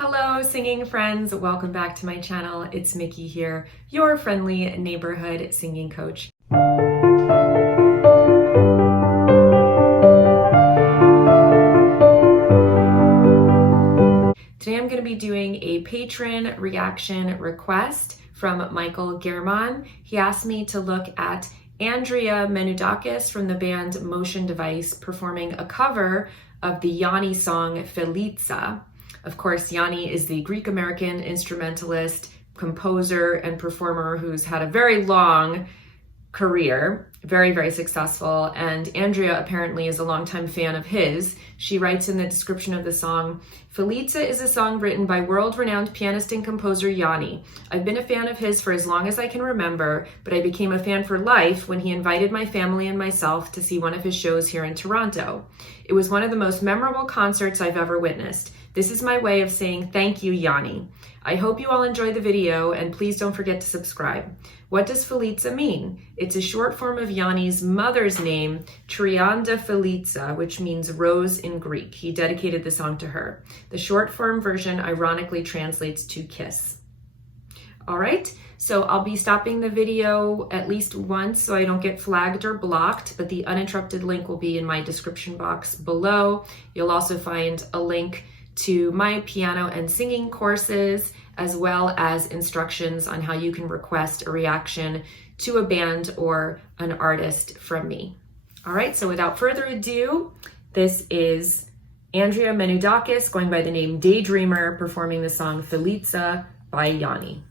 Hello, singing friends. Welcome back to my channel. It's Miki here, your friendly neighborhood singing coach. Today I'm going to be doing a patron reaction request from Michael German. He asked me to look at Andrea Menudakis from the band Motion Device performing a cover of the Yanni song Felitsa. Of course, Yanni is the Greek-American instrumentalist, composer, and performer who's had a very long career, very, very successful, and Andrea apparently is a longtime fan of his. She writes in the description of the song, "Felitsa is a song written by world-renowned pianist and composer Yanni. I've been a fan of his for as long as I can remember, but I became a fan for life when he invited my family and myself to see one of his shows here in Toronto. It was one of the most memorable concerts I've ever witnessed. This is my way of saying thank you, Yanni. I hope you all enjoy the video, and please don't forget to subscribe. What does Felitsa mean? It's a short form of Yanni's mother's name, Trianda Felitsa, which means rose in Greek. He dedicated the song to her. The short form version ironically translates to kiss." All right, so I'll be stopping the video at least once so I don't get flagged or blocked, but the uninterrupted link will be in my description box below. You'll also find a link to my piano and singing courses, as well as instructions on how you can request a reaction to a band or an artist from me. All right, so without further ado, this is Andrea Menudakis, going by the name Daydreamer, performing the song Felitsa by Yanni.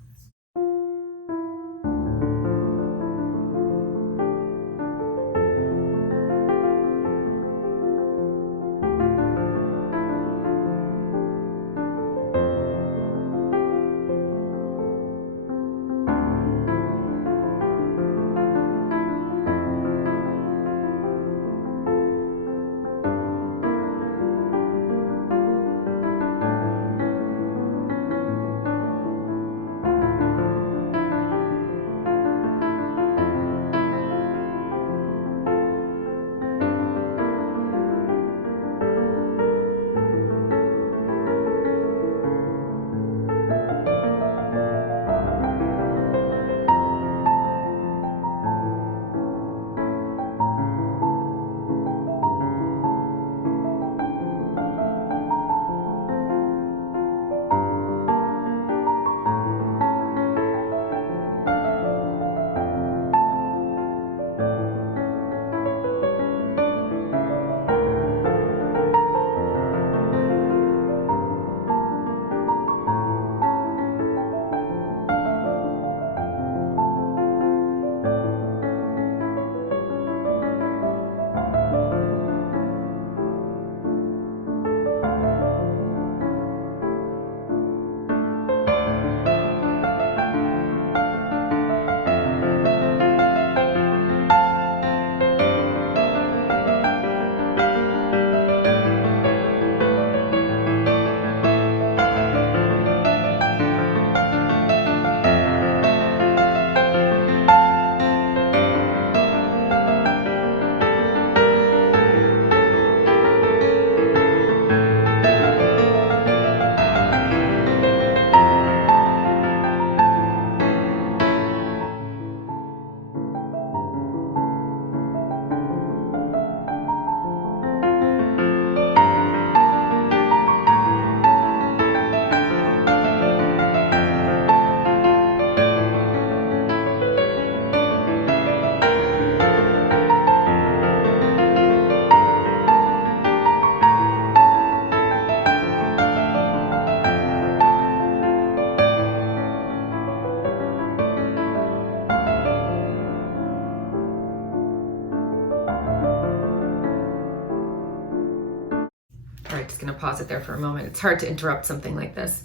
Just gonna pause it there for a moment. It's hard to interrupt something like this.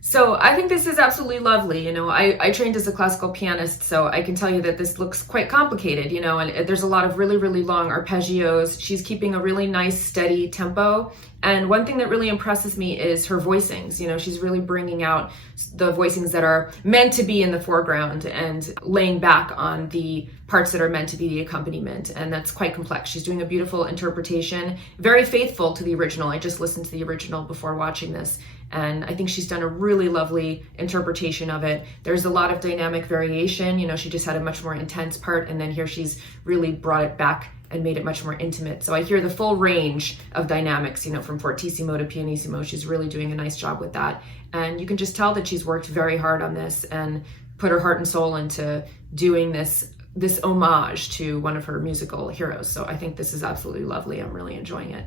So I think this is absolutely lovely. You know, I trained as a classical pianist, so I can tell you that this looks quite complicated, you know, and there's a lot of really, really long arpeggios. She's keeping a really nice, steady tempo. And one thing that really impresses me is her voicings. You know, she's really bringing out the voicings that are meant to be in the foreground and laying back on the parts that are meant to be the accompaniment. And that's quite complex. She's doing a beautiful interpretation, very faithful to the original. I just listened to the original before watching this, And I think she's done a really lovely interpretation of it. There's a lot of dynamic variation. She just had a much more intense part, and then here she's really brought it back and made it much more intimate. So I hear the full range of dynamics, from fortissimo to pianissimo. She's really doing a nice job with that. And you can just tell that she's worked very hard on this and put her heart and soul into doing this homage to one of her musical heroes. So I think this is absolutely lovely. I'm really enjoying it.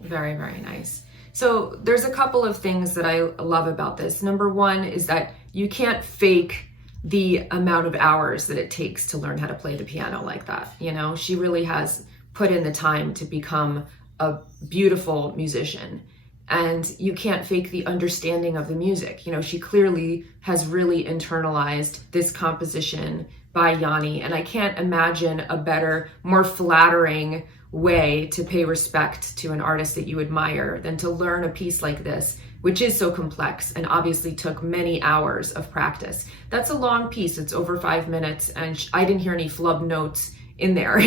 Very, very nice. So there's a couple of things that I love about this. Number one is that you can't fake the amount of hours that it takes to learn how to play the piano like that. She really has put in the time to become a beautiful musician, and you can't fake the understanding of the music. She clearly has really internalized this composition by Yanni, and I can't imagine a better, more flattering way to pay respect to an artist that you admire than to learn a piece like this, which is so complex and obviously took many hours of practice. That's a long piece. It's over 5 minutes, and I didn't hear any flub notes in there.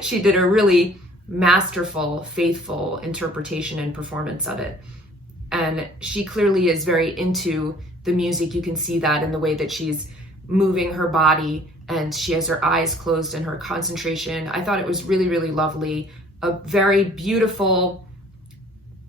She did a really masterful, faithful interpretation and performance of it. And she clearly is very into the music. You can see that in the way that she's moving her body, and she has her eyes closed and her concentration. I thought it was really, really lovely. A very beautiful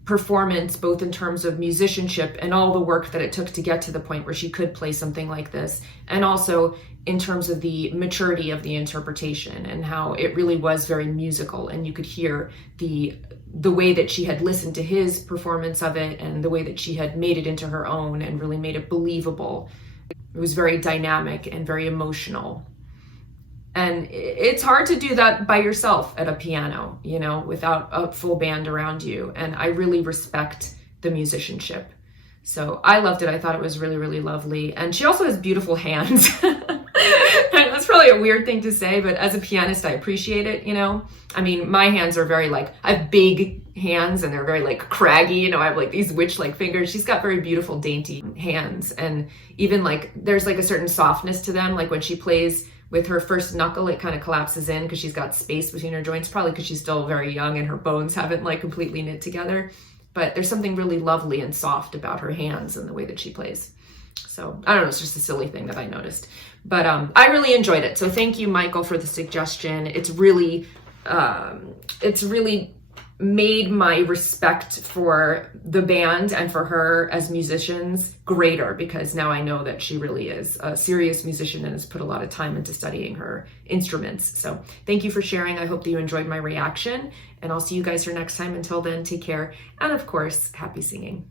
performance, both in terms of musicianship and all the work that it took to get to the point where she could play something like this, and also in terms of the maturity of the interpretation and how it really was very musical, and you could hear the way that she had listened to his performance of it and the way that she had made it into her own and really made it believable. It was very dynamic and very emotional. And it's hard to do that by yourself at a piano, without a full band around you. And I really respect the musicianship. So I loved it. I thought it was really, really lovely. And she also has beautiful hands. That's probably a weird thing to say, but as a pianist, I appreciate it, I mean, my hands are very I have big hands and they're very craggy, I have these witch-like fingers. She's got very beautiful, dainty hands. And even there's a certain softness to them. When she plays with her first knuckle, it kind of collapses in because she's got space between her joints, probably because she's still very young and her bones haven't completely knit together. but there's something really lovely and soft about her hands and the way that she plays. So I don't know, it's just a silly thing that I noticed, but I really enjoyed it. So thank you, Michael, for the suggestion. It's really made my respect for the band and for her as musicians greater, because now I know that she really is a serious musician and has put a lot of time into studying her instruments. So thank you for sharing. I hope that you enjoyed my reaction, and I'll see you guys here next time. Until then, take care. And of course, happy singing.